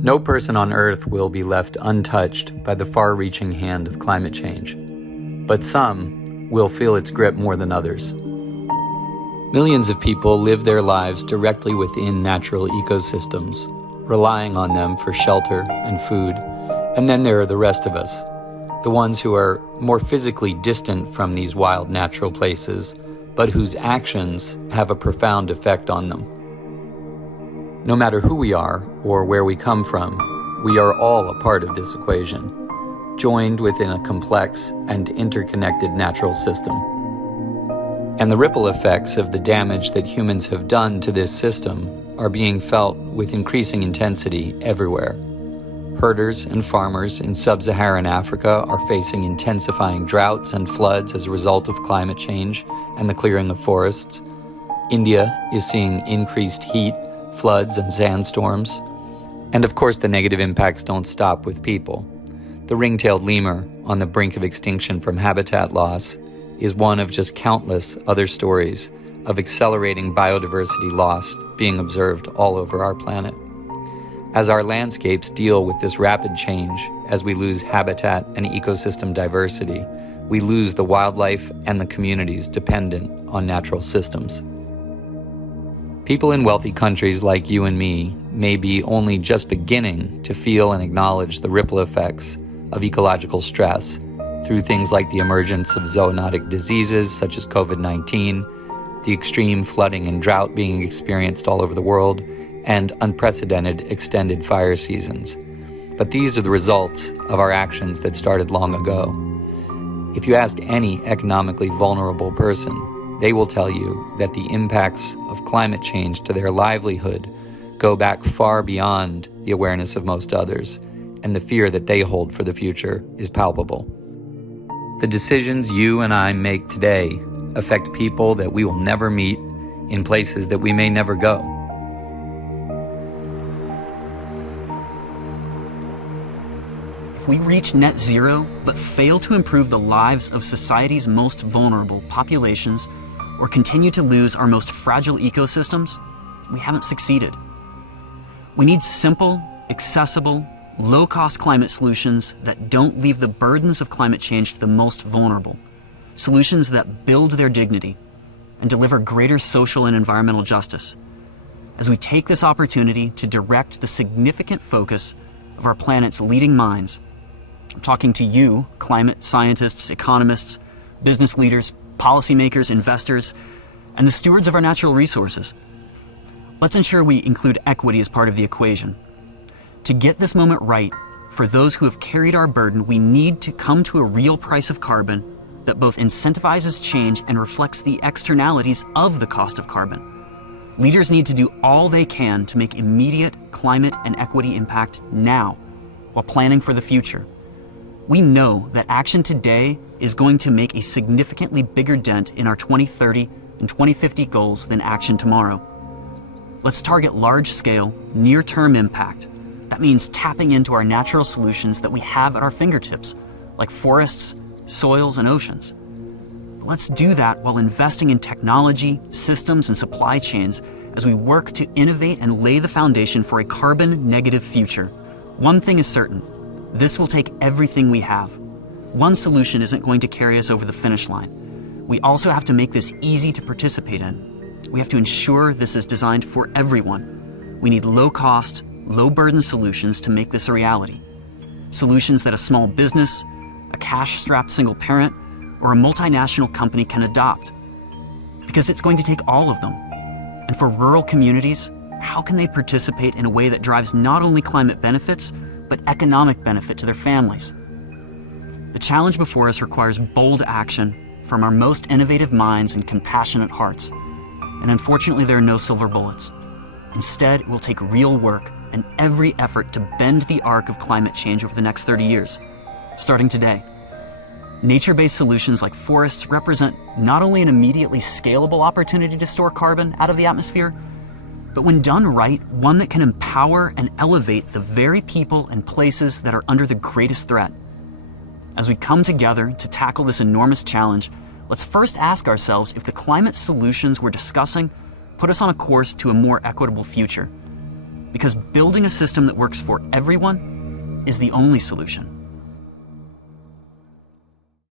No person on Earth will be left untouched by the far-reaching hand of climate change, but some will feel its grip more than others. Millions of people live their lives directly within natural ecosystems, relying on them for shelter and food, and then there are the rest of us, the ones who are more physically distant from these wild natural places, but whose actions have a profound effect on them. No matter who we are or where we come from, we are all a part of this equation, joined within a complex and interconnected natural system. And the ripple effects of the damage that humans have done to this system are being felt with increasing intensity everywhere. Herders and farmers in sub-Saharan Africa are facing intensifying droughts and floods as a result of climate change and the clearing of forests. India is seeing increased heat, floods, and sandstorms. And of course, the negative impacts don't stop with people. The ring-tailed lemur, on the brink of extinction from habitat loss, is one of just countless other stories of accelerating biodiversity loss being observed all over our planet. As our landscapes deal with this rapid change, as we lose habitat and ecosystem diversity, we lose the wildlife and the communities dependent on natural systems. People in wealthy countries like you and me may be only just beginning to feel and acknowledge the ripple effects of ecological stress through things like the emergence of zoonotic diseases such as COVID-19, the extreme flooding and drought being experienced all over the world, and unprecedented extended fire seasons. But these are the results of our actions that started long ago. If you ask any economically vulnerable person, they will tell you that the impacts of climate change to their livelihood go back far beyond the awareness of most others, and the fear that they hold for the future is palpable. The decisions you and I make today affect people that we will never meet in places that we may never go. If we reach net zero but fail to improve the lives of society's most vulnerable populations or continue to lose our most fragile ecosystems, we haven't succeeded. We need simple, accessible, low-cost climate solutions that don't leave the burdens of climate change to the most vulnerable. Solutions that build their dignity and deliver greater social and environmental justice. As we take this opportunity to direct the significant focus of our planet's leading minds, I'm talking to you, climate scientists, economists, business leaders, policymakers, investors, and the stewards of our natural resources. Let's ensure we include equity as part of the equation. To get this moment right, for those who have carried our burden, we need to come to a real price of carbon that both incentivizes change and reflects the externalities of the cost of carbon. Leaders need to do all they can to make immediate climate and equity impact now, while planning for the future. We know that action today is going to make a significantly bigger dent in our 2030 and 2050 goals than action tomorrow. Let's target large-scale, near-term impact. That means tapping into our natural solutions that we have at our fingertips, like forests, soils, and oceans. Let's do that while investing in technology, systems, and supply chains as we work to innovate and lay the foundation for a carbon-negative future. One thing is certain, this will take everything we have. One solution isn't going to carry us over the finish line. We also have to make this easy to participate in. We have to ensure this is designed for everyone. We need low-cost, low-burden solutions to make this a reality. Solutions that a small business, a cash-strapped single parent, or a multinational company can adopt. Because it's going to take all of them. And for rural communities, how can they participate in a way that drives not only climate benefits, but economic benefit to their families? The challenge before us requires bold action from our most innovative minds and compassionate hearts. And unfortunately, there are no silver bullets. Instead, it will take real work and every effort to bend the arc of climate change over the next 30 years, starting today. Nature-based solutions like forests represent not only an immediately scalable opportunity to store carbon out of the atmosphere, but when done right, one that can empower and elevate the very people and places that are under the greatest threat. As we come together to tackle this enormous challenge, let's first ask ourselves if the climate solutions we're discussing put us on a course to a more equitable future. because building a system that works for everyone is the only solution.